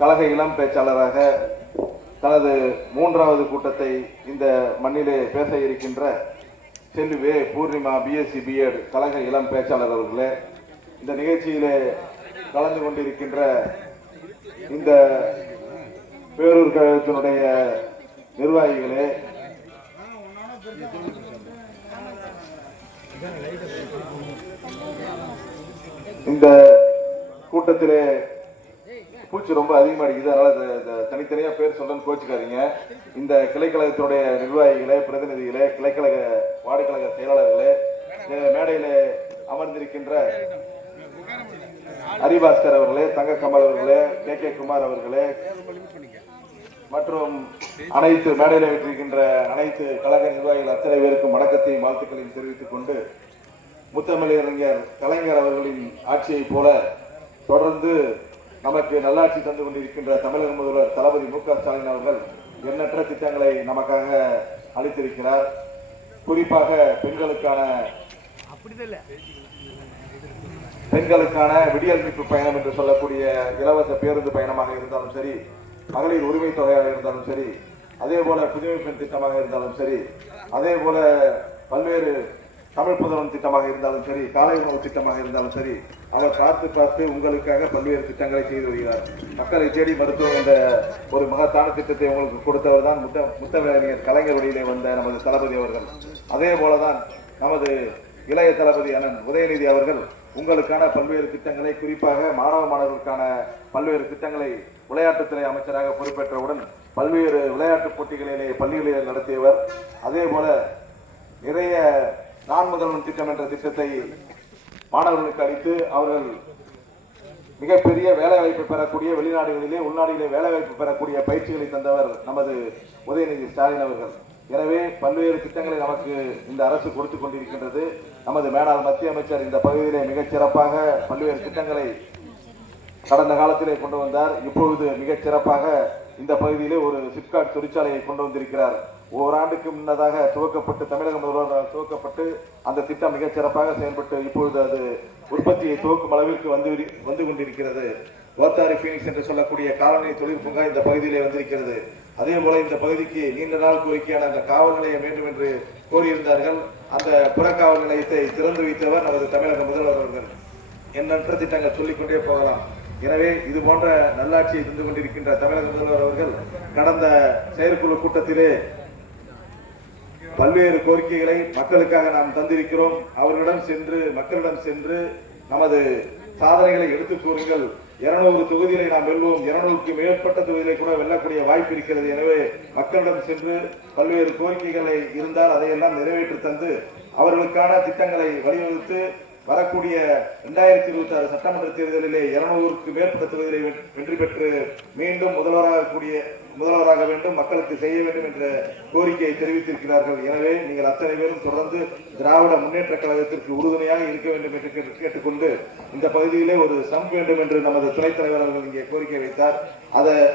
கழக இளம் பேச்சாளராக தனது 3வது கூட்டத்தை இந்த மண்ணிலே பேச இருக்கின்ற செல்வி பூர்ணிமா பிஎஸ்சி பிஎட் கழக இளம் பேச்சாளர் அவர்களே, இந்த நிகழ்ச்சியிலே கலந்து கொண்டிருக்கின்ற இந்த பேரூர் கழகத்தினுடைய நிர்வாகிகளே, இந்த கூட்டத்திலே பூச்சி ரொம்ப அதிகமாக அடிக்குது, அதனால தனித்தனியா பேர் சொல்லணும்னு கோச்சுக்காதீங்க. இந்த கிளைக்கழகத்தினுடைய நிர்வாகிகளே, பிரதிநிதிகளே, கிளைக்கழக வார்டுக்கழக செயலாளர்களே, மேடையில அமர்ந்திருக்கின்ற ஹரிபாஸ்கர் அவர்களே, தங்க கமல் அவர்களே, கே குமார் அவர்களே மற்றும் அனைத்து மேடையில் வைத்திருக்கின்ற அனைத்து கழக நிர்வாகிகள் அத்தனை பேருக்கும் வணக்கத்தையும் வாழ்த்துக்களையும் தெரிவித்துக் கொண்டு, முத்தமிழறிஞர் கலைஞர் அவர்களின் ஆட்சியை போல தொடர்ந்து நமக்கு நல்லாட்சி தந்து கொண்டிருக்கின்ற தமிழக முதல்வர் தளபதி மு.க.ஸ்டாலின் அவர்கள் எண்ணற்ற திட்டங்களை நமக்காக அளித்திருக்கிறார். குறிப்பாக பெண்களுக்கான விடியல் மீட்பு பயணம் என்று சொல்லக்கூடிய இலவச பேருந்து பயணமாக இருந்தாலும் சரி, மகளிர் உரிமை தொகையாக இருந்தாலும் சரி, அதே போல புதுமை பெண் திட்டமாக இருந்தாலும் சரி, அதே போல பல்வேறு தமிழ் புதனம் திட்டமாக இருந்தாலும் சரி, காலை உணவு திட்டமாக இருந்தாலும் சரி, அவர் காத்து உங்களுக்காக பல்வேறு திட்டங்களை செய்து வருகிறார். மக்களை தேடி மருத்துவம் என்ற ஒரு மகத்தான திட்டத்தை உங்களுக்கு கொடுத்தவர் தான் முத்தமிழறிஞர் கலைஞருடைய வந்த நமது தளபதி அவர்கள். அதே போலதான் நமது இளைய தளபதி அண்ணன் உதயநிதி அவர்கள் உங்களுக்கான பல்வேறு திட்டங்களை, குறிப்பாக மாணவர்களுக்கான பல்வேறு திட்டங்களை விளையாட்டுத்துறை அமைச்சராக பொறுப்பேற்றவுடன் பல்வேறு விளையாட்டுப் போட்டிகளிலே பள்ளிகளில் நடத்தியவர். அதே போல நிறைய நான் முதல்வன் திட்டம் என்ற திட்டத்தை மாணவர்களுக்கு அளித்து அவர்கள் மிகப்பெரிய வேலைவாய்ப்பு பெறக்கூடிய, வெளிநாடுகளிலே உள்நாடுகளிலே வேலைவாய்ப்பு பெறக்கூடிய பயிற்சிகளை தந்தவர் நமது உதயநிதி ஸ்டாலின் அவர்கள். எனவே பல்வேறு திட்டங்களை நமக்கு இந்த அரசு கொடுத்துக் கொண்டிருக்கின்றது. நமது மேலாள் மத்திய அமைச்சர் இந்த பகுதியிலே மிகச் சிறப்பாக பல்வேறு திட்டங்களை கடந்த காலத்திலே கொண்டு வந்தார். இப்பொழுது மிகச் சிறப்பாக இந்த பகுதியிலே ஒரு சிப்காட் தொழிற்சாலையை கொண்டு வந்திருக்கிறார். ஓராண்டுக்கு முன்னதாக துவக்கப்பட்டு, தமிழக முதல்வரால் துவக்கப்பட்டு, அந்த திட்டம் மிகச் சிறப்பாக செயல்பட்டு இப்பொழுது அது உற்பத்தியை துவக்கும் அளவிற்கு வந்து கொண்டிருக்கிறது. கோத்தாரி பீனிக்ஸ் என்று சொல்லக்கூடிய காலநிலை தொழில் பூங்கா இந்த பகுதியிலே வந்திருக்கிறது. அதே போல இந்த பகுதிக்கு நீண்ட நாள் கோரிக்கையான அந்த காவல் நிலையம் வேண்டும் என்று கோரியிருந்தார்கள். அந்த புறக்காவல் நிலையத்தை திறந்து வைத்தவர் நமது தமிழக முதல்வர் அவர்கள். எண்ணற்ற திட்டங்கள் சொல்லிக்கொண்டே போகலாம். எனவே இது போன்ற நல்லாட்சியை தந்து கொண்டிருக்கின்ற தமிழக முதல்வர் அவர்கள் கடந்த செயற்குழு கூட்டத்திலே பல்வேறு கோரிக்கைகளை மக்களுக்காக நாம் தந்திருக்கிறோம். மக்களிடம் சென்று நமது சாதனைகளை எடுத்துக் கூறுங்கள், 200 தொகுதிகளை நாம் வெல்வோம், 200க்கு மேற்பட்ட தொகுதிகளை கூட வெல்லக்கூடிய வாய்ப்பு இருக்கிறது. எனவே மக்களிடம் சென்று பல்வேறு கோரிக்கைகளை இருந்தால் அதையெல்லாம் நிறைவேற்றி தந்து அவர்களுக்கான திட்டங்களை வலியுறுத்தி வரக்கூடிய 2026 சட்டமன்ற தேர்தலிலே 200க்கு மேற்பட்ட தொகுதிகளை வெற்றி பெற்று மீண்டும் முதல்வராக வேண்டும், மக்களுக்கு செய்ய வேண்டும் என்ற கோரிக்கையை தெரிவித்திருக்கிறார்கள். எனவே நீங்கள் அத்தனை பேரும் தொடர்ந்து திராவிட முன்னேற்ற கழகத்திற்கு உறுதுணையாக இருக்க வேண்டும் என்று கேட்டுக்கொண்டு, இந்த பகுதியிலே ஒரு சம்ப் வேண்டும் என்று நமது துணைத் தலைவர் அவர்கள் இங்கே கோரிக்கை வைத்தார்.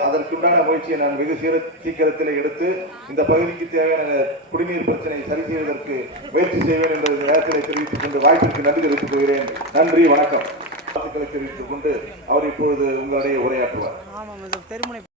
அதற்குண்டான முயற்சியை நான் வெகு சீக்கிரத்திலே எடுத்து இந்த பகுதிக்கு தேவையான குடிநீர் பிரச்சனை சரி செய்வதற்கு முயற்சி செய்வேன் என்ற நேரத்திலே தெரிவித்துக் கொண்டு வாய்ப்பிற்கு நன்றி தெரிவித்துக் கொள்கிறேன். நன்றி, வணக்கம். வாழ்த்துக்களை தெரிவித்துக் கொண்டு அவர் இப்பொழுது உங்களுடைய உரையாற்றுவார்.